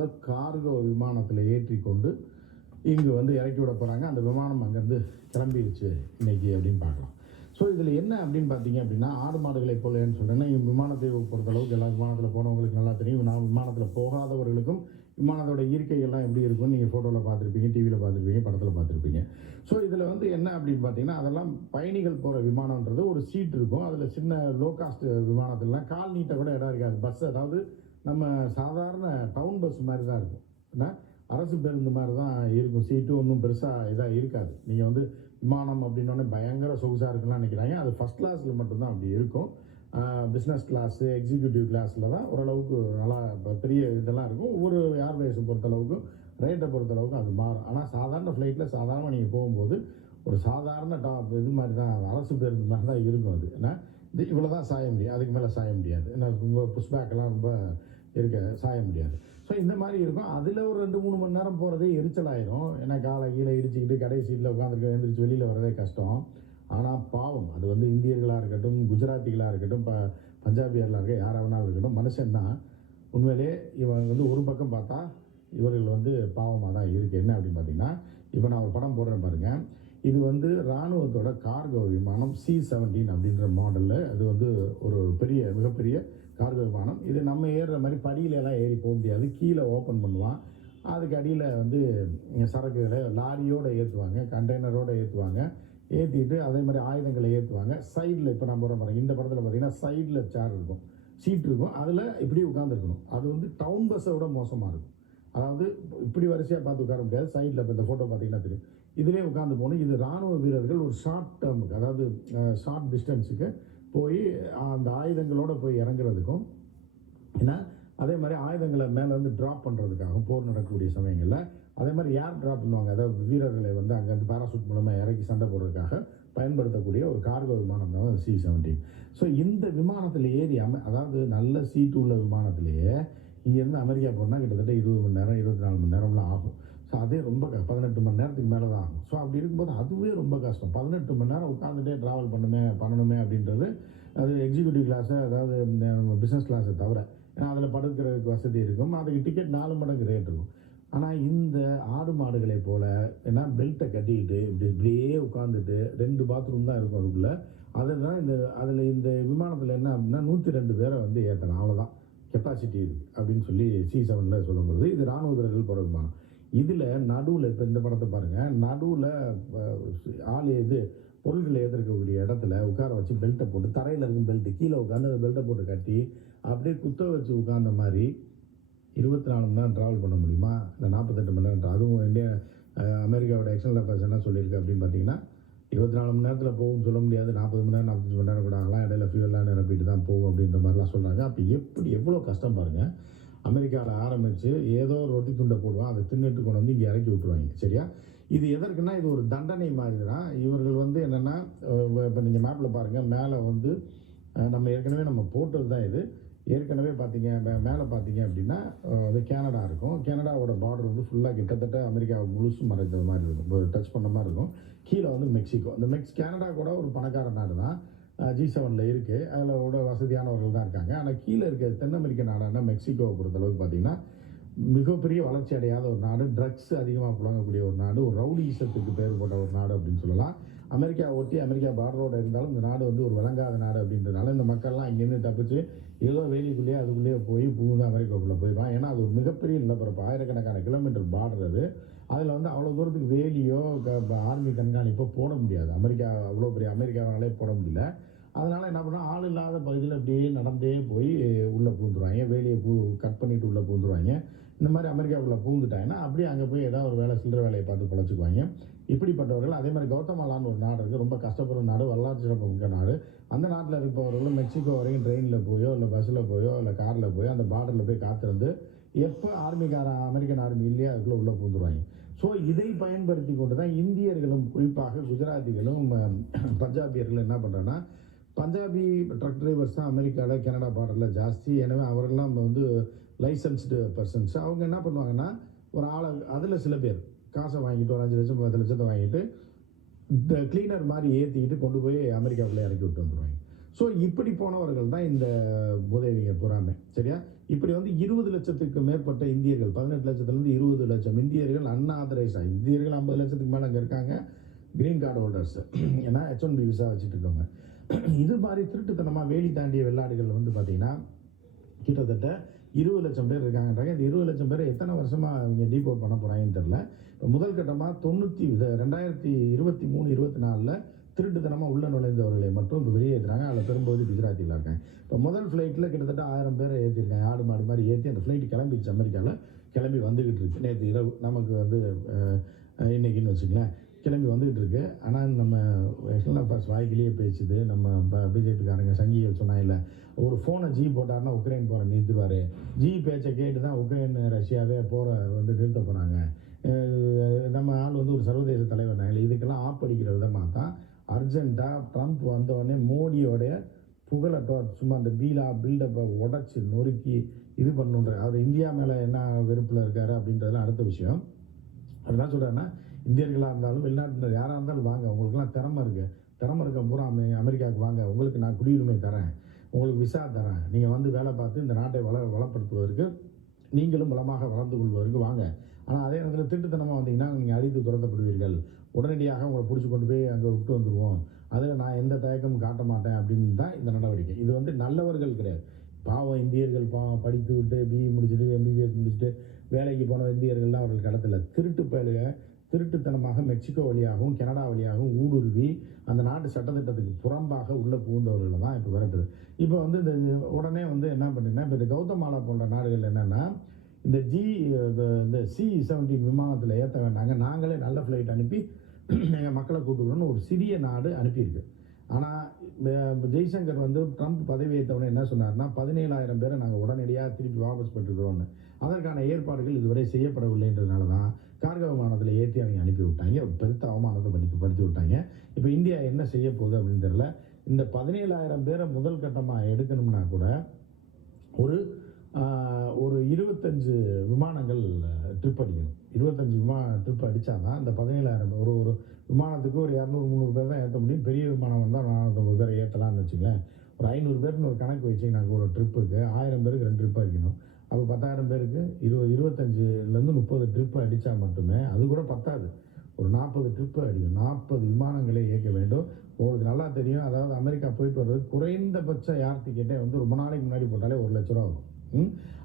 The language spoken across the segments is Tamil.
இராணுவ கார்கோ விமானத்தில் ஏற்றி கொண்டு இங்கு வந்து இறக்கி விட போகிறாங்க. அந்த விமானம் அங்கேருந்து கிளம்பிடுச்சு இன்னைக்கு அப்படின்னு பார்க்கலாம். ஸோ இதில் என்ன அப்படின்னு பார்த்தீங்க அப்படின்னா, ஆடு மாடுகளை போலன்னு சொல்கிறேன்னா, விமானத்தை பொறுத்தளவுக்கு எல்லா விமானத்தில் போனவங்களுக்கு நல்லா தெரியும். நான் விமானத்தில் போகாதவர்களுக்கும் விமானத்தோட இயற்கைகள்லாம் எப்படி இருக்கும்னு நீங்கள் ஃபோட்டோவில் பார்த்துருப்பீங்க, டிவியில் பார்த்துருப்பீங்க, படத்தில் பார்த்துருப்பீங்க. ஸோ இதில் வந்து என்ன அப்படின்னு பார்த்தீங்கன்னா, அதெல்லாம் பயணிகள் போகிற விமானன்றது ஒரு சீட் இருக்கும். அதில் சின்ன லோ காஸ்ட் விமானத்துலலாம் கால் நீட்ட கூட இடம் இருக்காது. பஸ் அதாவது நம்ம சாதாரண டவுன் பஸ் மாதிரி தான் இருக்கும். ஏன்னா அரசு பேருந்து மாதிரி தான் இருக்கும். சீட்டு ஒன்றும் பெருசாக இதாக இருக்காது. நீங்கள் வந்து விமானம் அப்படின்னோடனே பயங்கர சொகுசாக இருக்குன்னு நினைக்கிறாங்க. அது ஃபஸ்ட் கிளாஸில் மட்டும்தான் அப்படி இருக்கும். பிஸ்னஸ் கிளாஸு, எக்ஸிக்யூட்டிவ் கிளாஸில் தான் ஓரளவுக்கு நல்லா பெரிய இதெல்லாம் இருக்கும். ஒவ்வொரு ஏர்வேஸை பொறுத்தளவுக்கு, ரேட்டை பொறுத்தளவுக்கு அது மாறும். ஆனால் சாதாரண ஃப்ளைட்டில் சாதாரணமாக நீங்கள் போகும்போது ஒரு சாதாரண இது மாதிரி தான், அரசு பேருந்து மாதிரி தான் இருக்கும். அது ஏன்னா இது இவ்வளோ தான் சாய முடியும், அதுக்கு மேலே சாய முடியாது. ஏன்னா ரொம்ப புஷ்பேக்கெல்லாம் ரொம்ப சாய முடியாது. ஸோ இந்த மாதிரி இருக்கும். அதில் ஒரு 2-3 மணி நேரம் போகிறதே எரிச்சலாயிரும். ஏன்னா காலை கீழே இடிச்சிக்கிட்டு கடை சீட்டில் உட்காந்துருக்க எழுந்திரிச்சு வெளியில் வரதே கஷ்டம். ஆனால் பாவம், அது வந்து இந்தியர்களாக இருக்கட்டும், குஜராத்திகளாக இருக்கட்டும், பஞ்சாபியர்களாக இருக்கட்டும், யாராக வேணாலும் இருக்கட்டும், மனுஷன்தான். உண்மையிலே இவன் வந்து ஒரு பக்கம் பார்த்தா இவர்கள் வந்து பாவமாக தான் இருக்குது. என்ன அப்படின்னு பார்த்தீங்கன்னா, இப்போ நான் ஒரு படம் போடுறேன் பாருங்கள். இது வந்து இராணுவத்தோட கார்கோ விமானம் C-17 அப்படின்ற மாடலில். அது வந்து ஒரு மிகப்பெரிய கார்கோ விமானம். இது நம்ம ஏறுற மாதிரி படியிலெல்லாம் ஏறி போக முடியாது. கீழே ஓப்பன் பண்ணுவான். அதுக்கு அடியில் வந்து சரக்குகளை லாரியோடு ஏற்றுவாங்க, கண்டெய்னரோடு ஏற்றுவாங்க. ஏற்றிட்டு அதே மாதிரி ஆயுதங்களை ஏற்றுவாங்க. சைடில் இப்போ நம்ம போகிற இந்த படத்தில் பார்த்தீங்கன்னா சைடில் சேர் இருக்கும், சீட் இருக்கும். அதில் இப்படி உட்காந்துருக்கணும். அது வந்து டவுன் பஸ்ஸை விட மோசமாக இருக்கும். அதாவது இப்படி வரிசையாக பார்த்து உட்கார முடியாது. சைடில் இப்போ இந்த ஃபோட்டோ பார்த்தீங்கன்னா தெரியும். இதிலே உட்காந்து போகணும். இது இராணுவ வீரர்கள் ஒரு ஷார்ட் டேர்முக்கு, அதாவது ஷார்ட் டிஸ்டன்ஸுக்கு போய் அந்த ஆயுதங்களோடு போய் இறங்குறதுக்கும், ஏன்னா அதே மாதிரி ஆயுதங்களை மேலேருந்து ட்ராப் பண்ணுறதுக்காகவும் போர் நடக்கக்கூடிய சமயங்களில் அதே மாதிரி ஏர் ட்ராப் பண்ணுவாங்க. அதாவது வீரர்களை வந்து அங்கேருந்து பேராசூட் மூலமாக இறக்கி சண்டை போடுறதுக்காக பயன்படுத்தக்கூடிய ஒரு கார்கோ விமானம் தான் C-17. ஸோ இந்த விமானத்தில் ஏறி அதாவது நல்ல சீட்டு உள்ள விமானத்திலேயே இங்கேருந்து அமெரிக்கா போனால் கிட்டத்தட்ட 20 மணி நேரம் 24 மணி நேரம்லாம் ஆகும். ஸோ அதே ரொம்ப 18 மணி நேரத்துக்கு மேலே தான் ஆகும். ஸோ அப்படி இருக்கும்போது அதுவே ரொம்ப கஷ்டம். 18 மணி நேரம் உட்காந்துட்டே ட்ராவல் பண்ணணுமே அப்படின்றது. அது எக்ஸிக்யூட்டிவ் கிளாஸை, அதாவது பிஸ்னஸ் கிளாஸை தவிர. ஏன்னா அதில் படுக்கிறதுக்கு வசதி இருக்கும். அதுக்கு டிக்கெட் 4 மடங்கு ரேட் இருக்கும். ஆனால் இந்த ஆடு மாடுகளை போல் ஏன்னா பெல்ட்டை கட்டிக்கிட்டு இப்படியே உட்காந்துட்டு 2 பாத்ரூம் தான் இருக்கும் அதுக்குள்ளே. அதில் இந்த விமானத்தில் என்ன அப்படின்னா 102 பேரை வந்து ஏற்றலாம், அவ்வளோதான் கெப்பாசிட்டி இருக்குது அப்படின்னு சொல்லி C-7ல் சொல்லும்போது இது இராணுவ வீரர்கள் போகிற விமானம். இதில் நடுவில் இப்போ இந்த படத்தை பாருங்கள், நடுவில் பொருட்களை ஏற்றிருக்கக்கூடிய இடத்துல உட்கார வச்சு பெல்ட்டை போட்டு, தரையில் இருக்கும் பெல்ட்டு கீழே உட்காந்து அந்த பெல்ட்டை போட்டு கட்டி அப்படியே குத்த வச்சு உட்கார்ந்த மாதிரி 24 மணி நேரம் ட்ராவல் பண்ண முடியுமா? இல்லை 48 மணி நேரம்? அதுவும் அமெரிக்காவோட எக்ஸ்டர்னல் அஃபேர்ஸ் என்ன சொல்லியிருக்கு அப்படின்னு பார்த்தீங்கன்னா, 24 மணி நேரத்தில் போகும்னு சொல்ல முடியாது, 40 மணி நேரம் 45 மணி நேரம் கூட ஆகலாம், இடையில ஃபியூல்லாம் நிரப்பிட்டு தான் போகும் அப்படின்ற மாதிரிலாம் சொல்கிறாங்க. அப்போ எவ்வளோ கஷ்டம் பாருங்கள். அமெரிக்காவில் ஆரம்பித்து ஏதோ ஒரு ரொட்டி துண்டை போடுவான், அதை தின்னுட்டு கொண்டு வந்து இங்கே இறக்கி விட்டுருவாங்க. சரியா? இது எதற்குன்னா இது ஒரு தண்டனை மாதிரி தான். இவர்கள் வந்து என்னென்னா, இப்போ நீங்கள் மேப்பில் பாருங்கள், மேலே வந்து நம்ம ஏற்கனவே நம்ம போட்டது தான் இது. ஏற்கனவே பார்த்தீங்க மேலே பார்த்தீங்க அப்படின்னா அது கேனடா இருக்கும். கேனடாவோட பார்டர் வந்து ஃபுல்லாக கிட்டத்தட்ட அமெரிக்காவை முழுசும் மறைத்தது மாதிரி இருக்கும், டச் பண்ண மாதிரி இருக்கும். கீழே வந்து மெக்சிகோ. இந்த கேனடா கூட ஒரு பணக்கார நாடு தான், G-7ல் இருக்குது. அதில் கூட வசதியானவர்கள் தான் இருக்காங்க. ஆனால் கீழே இருக்க தென் அமெரிக்க நாடான மெக்சிகோவை பொறுத்தளவுக்கு பார்த்தீங்கன்னா மிகப்பெரிய வளர்ச்சி அடையாத ஒரு நாடு, ட்ரக்ஸ் அதிகமாக புழங்கக்கூடிய ஒரு நாடு, ஒரு ரவுடிசத்துக்கு பேர் போட்ட ஒரு நாடு அப்படின்னு சொல்லலாம். அமெரிக்கா ஒட்டி அமெரிக்கா பார்டரோடு இருந்தாலும் இந்த நாடு வந்து ஒரு விளங்காத நாடு அப்படின்றதுனால இந்த மக்கள்லாம் இங்கேருந்து தப்பிச்சு ஏதோ வேலிக்குள்ளேயே அதுக்குள்ளேயே போய் புகுந்து அமெரிக்காவுக்குள்ளே போயிடுவான். ஏன்னா அது ஒரு மிகப்பெரிய நிலப்பரப்பு, ஆயிரக்கணக்கான கிலோமீட்டர் பார்டர் அது. அதில் வந்து அவ்வளோ தூரத்துக்கு வேலியோ ஆர்மி கண்காணிப்போ போட முடியாது. அவ்வளோ பெரிய அமெரிக்காவாலே போட முடியல. அதனால் என்ன பண்ணால் ஆள் இல்லாத பகுதியில் அப்படியே நடந்தே போய் உள்ளே பூந்துருவாங்க, வேலியை கட் பண்ணிவிட்டு உள்ளே பூந்துருவாங்க. இந்த மாதிரி அமெரிக்காவுக்குள்ளே பூந்துட்டாங்கன்னா அப்படியே அங்கே போய் ஏதாவது ஒரு வேலை, சில்லற வேலையை பார்த்து பழச்சிக்குவாங்க. இப்படிப்பட்டவர்கள். அதே மாதிரி கௌதமாலான்னு ஒரு நாடு இருக்குது, ரொம்ப கஷ்டப்படுற நாடு, வரலாற்று சிறப்புமிக்க நாடு. அந்த நாட்டில் இருப்பவர்களும் மெக்சிகோ வரைக்கும் ட்ரெயினில் போயோ இல்லை பஸ்ஸில் போயோ இல்லை காரில் போயோ அந்த பார்டரில் போய் காத்திருந்து எப்போ அமெரிக்கன் ஆர்மி இல்லையா அதுக்குள்ளே உள்ளே பூந்துருவாங்க. ஸோ இதை பயன்படுத்தி கொண்டு தான் இந்தியர்களும் குறிப்பாக குஜராத்திகளும் பஞ்சாபியர்களும் என்ன பண்ணுறோன்னா, பஞ்சாபி ட்ரக் டிரைவர்ஸ் தான் அமெரிக்காவில் கனடா பார்டரில் ஜாஸ்தி. எனவே அவர்கள்லாம் வந்து லைசன்ஸ்டு பர்சன்ஸ். அவங்க என்ன பண்ணுவாங்கன்னா, ஒரு ஆளை அதில் சில பேர் காசை வாங்கிட்டு ஒரு 5 லட்சம் 10 லட்சத்தை வாங்கிட்டு இந்த கிளீனர் மாதிரி ஏற்றிக்கிட்டு கொண்டு போய் அமெரிக்காவுக்குள்ளே இறக்கி விட்டு வந்துடுவாங்க. ஸோ இப்படி போனவர்கள் தான் இந்த உதவிங்க பூராமே. சரியா? இப்படி வந்து 20 லட்சத்துக்கு மேற்பட்ட இந்தியர்கள், 18 லட்சத்துலேருந்து 20 லட்சம் இந்தியர்கள் அன்ஆதரைஸ் ஆகி, இந்தியர்கள் 50 லட்சத்துக்கு மேலே அங்கே இருக்காங்க, கிரீன் கார்டு ஹோல்டர்ஸ், ஏன்னா H1B விசா வச்சுட்டு இருக்கவங்க. இது மாதிரி திருட்டுத்தனமாக வேலி தாண்டிய வெள்ளாடுகள் வந்து பார்த்தீங்கன்னா கிட்டத்தட்ட 20 லட்சம் பேர் இருக்காங்கன்றாங்க. இந்த 20 லட்சம் பேரை எத்தனை வருஷமாக அவங்க டீபோர்ட் பண்ண போகிறாங்கன்னு தெரில. இப்போ முதல் கட்டமாக 2023, 24 திருட்டுத்தனமாக உள்ள நுழைந்தவர்களை மட்டும் இப்போ வெளியேற்றுறாங்க. அதில் பெரும்பகுதி குஜராத்தியில் இருக்காங்க. இப்போ முதல் ஃப்ளைட்டில் கிட்டத்தட்ட 1000 பேரை ஏற்றிருக்காங்க. ஆடு மாடு மாதிரி ஏற்றி அந்த ஃப்ளைட்டு கிளம்பிடுச்சு, அமெரிக்காவில் கிளம்பி வந்துக்கிட்டு இருக்கு. நேற்று இரவு நமக்கு வந்து இன்னைக்குன்னு வச்சுங்களேன் கிளம்பி வந்துக்கிட்டு இருக்கு. ஆனால் நம்ம எக்ஸ்டர்னல் அஃபேர்ஸ் வாய்க்கிலேயே பேசுது. நம்ம பிஜேபிக்காரங்க சங்கிகள் சொன்னா இல்லை, ஒரு ஃபோனை ஜி போட்டார்னா உக்ரைன் போகிற நிறுத்துவார். ஜி பேச்சை கேட்டு தான் உக்ரைன் ரஷ்யாவே போகிற வந்து நிறுத்த போகிறாங்க. நம்ம ஆள் வந்து ஒரு சர்வதேச தலைவர் இல்லை, இதுக்கெல்லாம் ஆப் அடிக்கிற விதமாக தான் அர்ஜென்ட்டாக ட்ரம்ப் வந்தோடனே மோடியோடைய புகழை சும்மா அந்த பில்டப்பை உடச்சி நொறுக்கி இது பண்ணுன்ற அவர் இந்தியா மேலே என்ன வெறுப்பில் இருக்காரு அப்படின்றதுலாம் அடுத்த விஷயம். அதெல்லாம் சொல்கிறேன்னா, இந்தியர்களாக இருந்தாலும் வெளிநாட்டினர் யாராக இருந்தாலும் வாங்க, உங்களுக்குலாம் திறமை இருக்க பூரா அமெரிக்காவுக்கு வாங்க, உங்களுக்கு நான் குடியுரிமை தரேன், உங்களுக்கு விசா தரேன், நீங்கள் வந்து வேலை பார்த்து இந்த நாட்டை வளப்படுத்துவதற்கு நீங்களும் வளமாக வளர்ந்து கொள்வதற்கு வாங்க. ஆனால் அதே நேரத்தில் திருட்டுத்தனமாக வந்தீங்கன்னா நீங்கள் அடித்து துரத்தப்படுவீர்கள், உடனடியாக உங்களை பிடிச்சி கொண்டு போய் அங்கே விட்டு வந்துடுவோம், அதில் நான் எந்த தயக்கமும் காட்ட மாட்டேன் அப்படின்னு தான் இந்த நடவடிக்கை. இது வந்து நல்லவர்கள் கிடையாது, பாவம் இந்தியர்கள் படித்து விட்டு பிஇ முடிச்சுட்டு MBBS முடிச்சுட்டு வேலைக்கு போன இந்தியர்கள்லாம் அவர்கள் கடத்தல. திருட்டு பயலுக திருட்டுத்தனமாக மெக்சிகோ வழியாகவும் கனடா வழியாகவும் ஊடுருவி அந்த நாட்டு சட்டத்திட்டத்துக்கு புறம்பாக உள்ளே புகுந்தவர்களை தான் இப்போ விரட்டுது. இப்போ வந்து இந்த உடனே வந்து என்ன பண்ணிங்கன்னா, இப்போ இந்த கௌதமாலா போன்ற நாடுகள் என்னென்னா இந்த இந்த C-17 விமானத்தில் ஏற்ற வேண்டாங்க, நாங்களே நல்ல ஃப்ளைட் அனுப்பி எங்கள் மக்களை கூட்டுக்கணும்னு ஒரு சிறிய நாடு அனுப்பியிருக்கு. ஆனால் ஜெய்சங்கர் வந்து ட்ரம்ப் பதவி ஏற்றவனே என்ன சொன்னார்னா, 17,000 பேரை நாங்கள் உடனடியாக திருப்பி வாபஸ் பெற்றுக்கிறோன்னு. அதற்கான ஏற்பாடுகள் இதுவரை செய்யப்படவில்லைன்றதுனால தான் கார்கோ விமானத்தில் ஏற்றி அவங்க அனுப்பி விட்டாங்க. பெருத்த அவமானத்தை படுத்தி விட்டாங்க. இப்போ இந்தியா என்ன செய்ய போகுது அப்படின்னு தெரியல. இந்த 17,000 பேரை முதல் கட்டமாக எடுக்கணும்னா கூட ஒரு 25 விமானங்கள் ட்ரிப் அடிக்கணும். 25 ட்ரிப் அடித்தா தான் இந்த 17,000 ஒரு விமானத்துக்கு ஒரு 200-300 பேர் தான் ஏற்ற முடியும். பெரிய விமானம் வந்தால் 450 பேர் ஏற்றலாம்னு வச்சுங்களேன். ஒரு 500 பேர்னு ஒரு கணக்கு வச்சிங்கனாக்க ஒரு ட்ரிப்புக்கு 1000 பேருக்கு 2 ட்ரிப் அடிக்கணும். அப்போ 10,000 பேருக்கு 25லேருந்து 30 ட்ரிப்பு அடித்தா மட்டுமே அது கூட பத்தாது. ஒரு 40 ட்ரிப்பு அடிக்கும். 40 விமானங்களை இயக்க வேண்டும். உங்களுக்கு நல்லா தெரியும், அதாவது அமெரிக்கா போயிட்டு வர்றது குறைந்தபட்ச ஏர் டிக்கெட்டே வந்து ரொம்ப நாளைக்கு முன்னாடி போட்டாலே 1 லட்ச ரூபா ஆகும்.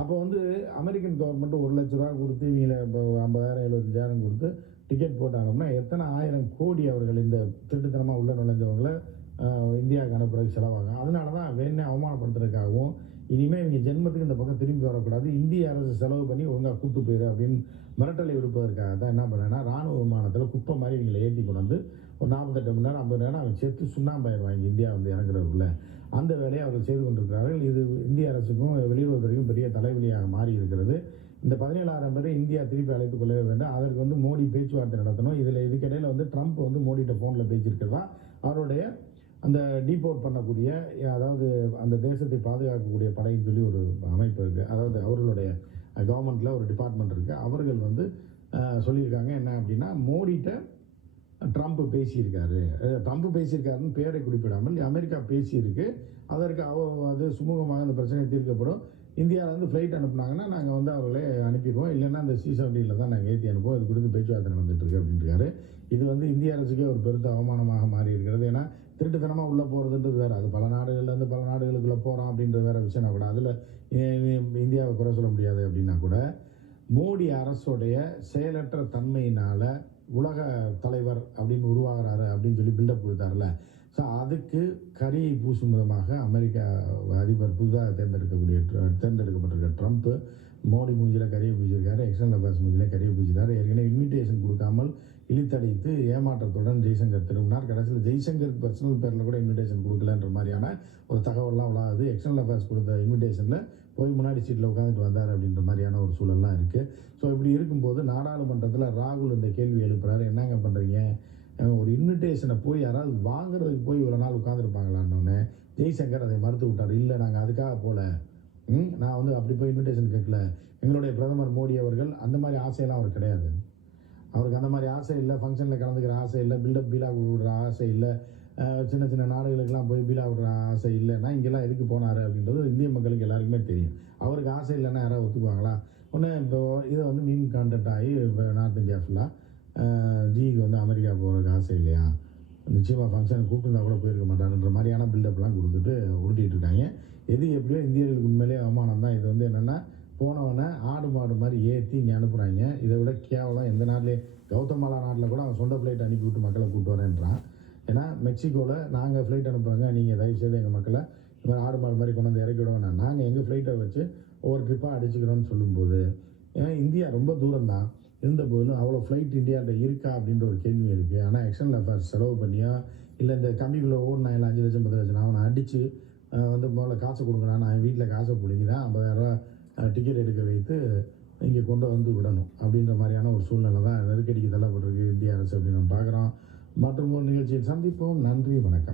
அப்போ வந்து அமெரிக்கன் கவர்மெண்ட் 1 லட்ச ரூபா கொடுத்து இவங்களை 50,000 75,000 கொடுத்து டிக்கெட் போட்டாங்கன்னா எத்தனை 1000 கோடி அவர்கள் இந்த திருட்டுத்தனமாக உள்ள நுழைஞ்சவங்களை இந்தியாவுக்கு அனுப்புறதுக்கு செலவாகும். அதனால தான் வேணே அவமானப்படுத்துறதுக்காகவும் இனிமேல் இவங்க ஜென்மத்துக்கு இந்த பக்கம் திரும்பி வரக்கூடாது, இந்திய அரசு செலவு பண்ணி ஒழுங்காக கூட்டு போயிரு அப்படின்னு மிரட்டலை விடுப்பதற்காக தான் என்ன பண்ணேன்னா, ராணுவ விமானத்தில் குப்பை மாதிரி இவங்களை ஏற்றி கொண்டு வந்து ஒரு 48 மணி நேரம் 50 நேரம் அவன் செத்து சுண்ணாம்பாயிருவாங்க இந்தியா வந்து இறங்குறதுக்குள்ள. அந்த வேலையை அவர்கள் செய்து கொண்டிருக்கிறார்கள். இது இந்திய அரசுக்கும் வெளியுறவுத்துறைக்கும் பெரிய தலைவலியாக மாறி இருக்கிறது. இந்த 17,000 பேரை இந்தியா திருப்பி அழைத்துக் கொள்ளவே வேண்டும். அதற்கு வந்து மோடி பேச்சுவார்த்தை நடத்தணும். இதுக்கிடையில் வந்து ட்ரம்ப் வந்து மோடிகிட்ட ஃபோனில் பேசியிருக்கிறதா அவருடைய அந்த டீபோர்ட் பண்ணக்கூடிய, அதாவது அந்த தேசத்தை பாதுகாக்கக்கூடிய படைன்னு சொல்லி ஒரு அமைப்பு இருக்குது. அதாவது அவர்களுடைய கவர்மெண்ட்டில் ஒரு டிபார்ட்மெண்ட் இருக்குது. அவர்கள் வந்து சொல்லியிருக்காங்க என்ன அப்படின்னா, மோடிகிட்ட ட்ரம்ப் பேசியிருக்காருன்னு பேரை குறிப்பிடாமல் அமெரிக்கா பேசியிருக்கு. அதற்கு அது சுமூகமாக அந்த பிரச்சனை தீர்க்கப்படும். இந்தியாவிலேருந்து ஃப்ளைட் அனுப்புனாங்கன்னா நாங்கள் வந்து அவர்களே அனுப்பிடுவோம், இல்லைன்னா அந்த C-17 தான் நாங்கள் ஏற்றி அனுப்புவோம். இது குறித்து பேச்சுவார்த்தை நடந்துகிட்ருக்கு அப்படின்றாரு. இது வந்து இந்திய அரசுக்கே ஒரு பெருத்த அவமானமாக மாறி இருக்கிறது. ஏன்னா திருட்டுத்தனமாக உள்ளே போகிறதுன்றது வேறு, அது பல நாடுகள்லேருந்து பல நாடுகளுக்குள்ளே போகிறோம் அப்படின்றது வேறு விஷயம்னா கூட அதில் இந்தியாவை குறை சொல்ல முடியாது. அப்படின்னா கூட மோடி அரசுடைய செயலற்ற தன்மையினால் உலக தலைவர் அப்படின்னு உருவாகிறாரு அப்படின்னு சொல்லி பில்டப் கொடுத்தாருல. ஸோ அதுக்கு கரியை பூசும் விதமாக அமெரிக்கா அதிபர் புதிதாக தேர்ந்தெடுக்கப்பட்டிருக்க ட்ரம்ப் மோடி மூஞ்சியில் கரியை பூசியிருக்காரு, எக்ஸ்டர்னல் அஃபேர்ஸ் மூஞ்சியில் கரியை பூசிட்டாரு. ஏற்கனவே இன்விடேஷன் கொடுக்காமல் இழுத்தடித்து ஏமாற்றத்துடன் ஜெய்சங்கர் திரும்பினார். கடைசியில் ஜெய்சங்கர் பர்சனல் பேரில் கூட இன்விடேஷன் கொடுக்கலன்ற மாதிரியான ஒரு தகவல்லாம் விளாது. எக்ஸ்டர்னல் அஃபேர்ஸ் கொடுத்த இன்விடேஷனில் போய் முன்னாடி சீட்டில் உட்காந்துட்டு வந்தார் அப்படின்ற மாதிரியான ஒரு சூழல்லாம் இருக்குது. ஸோ இப்படி இருக்கும்போது நாடாளுமன்றத்தில் ராகுல் இந்த கேள்வி எழுப்புறாரு, என்னங்க பண்ணுறீங்க, ஒரு இன்விடேஷனை போய் யாராவது வாங்குறதுக்கு போய் இவ்வளோ நாள் உட்காந்துருப்பாங்களான்னொன்னே ஜெய்சங்கர் அதை மறுத்து விட்டார். இல்லை, நாங்கள் அதுக்காக போகல, நான் வந்து அப்படி போய் இன்விடேஷன் கேட்கல. எங்களுடைய பிரதமர் மோடி அவர்கள் அந்த மாதிரி ஆசையெல்லாம் அவர் கிடையாது. அவருக்கு அந்த மாதிரி ஆசை இல்லை, ஃபங்க்ஷனில் கலந்துக்கிற ஆசை இல்லை, பில்டப் பீலாக கொடுக்குற ஆசை இல்லை, சின்ன சின்ன நாடுகளுக்கெல்லாம் போய் பீலா விடுற ஆசை இல்லைன்னா இங்கெல்லாம் எதுக்கு போனார் அப்படின்றது இந்திய மக்களுக்கு எல்லாருக்குமே தெரியும். அவருக்கு ஆசை இல்லைன்னா யாராவது ஒத்துக்குவாங்களா? ஒன்று இப்போ இதை வந்து மீம் கான்டென்ட் ஆகி இப்போ நார்த் இந்தியா ஃபுல்லாக ஜிக்கு வந்து அமெரிக்கா போகிறதுக்கு ஆசை இல்லையா, நிச்சயமாக ஃபங்க்ஷனுக்கு கூப்பிட்டுருந்தா கூட போயிருக்க மாட்டாருன்ற மாதிரியான பில்டப்லாம் கொடுத்துட்டு உருட்டிகிட்டு இருக்காங்க. எது எப்படியோ இந்தியர்களுக்கு உண்மையிலே அவமானம் தான். இது வந்து என்னென்னா போனவனை ஆடு மாடு மாதிரி ஏற்றி இங்கே அனுப்புகிறாங்க. இதை விட கேவலம் எந்த நாட்டிலே கௌதமாலா நாட்டில் கூட அவன் சொந்த ஃப்ளைட் அனுப்பி விட்டு மக்களை கூப்பிட்டு வரேன்றான். ஏன்னா மெக்சிகோவில் நாங்கள் ஃப்ளைட் அனுப்புகிறோங்க, நீங்கள் தயவுசெய்து எங்கள் மக்களை இந்த மாதிரி ஆடு மாடு மாதிரி கொண்டு வந்து இறக்கி விட வேணாம், நாங்கள் எங்கள் ஃப்ளைட்டை வச்சு ஒவ்வொரு ட்ரிப்பாக அடிச்சுக்கிறோன்னு சொல்லும்போது, ஏன்னா இந்தியா ரொம்ப தூரம் தான் இருந்த போதிலும் அவ்வளோ ஃப்ளைட் இந்தியாவில் இருக்கா அப்படின்ற ஒரு கேள்வி இருக்குது. ஆனால் எக்ஸ்டர்னல் அஃபேர்ஸ் செலவு பண்ணியோ இல்லை இந்த கம்பிக்குள்ளே ஓடினா இல்லை 5 லட்சம் 10 லட்சம் அவனை அடித்து வந்து முதல்ல காசை கொடுங்கண்ணா, நான் வீட்டில் காசை பிடிங்கி தான் 50,000 டிக்கெட் எடுக்க வைத்து இங்கே கொண்டு வந்து விடணும் அப்படின்ற மாதிரியான ஒரு சூழ்நிலை தான் நெருக்கடிக்கு தள்ளப்பட்டிருக்கு இந்திய அரசு அப்படின்னு நம்ம பார்க்குறோம். மற்றும் ஒரு நிகழ்ச்சியில் சந்திப்போம். நன்றி, வணக்கம்.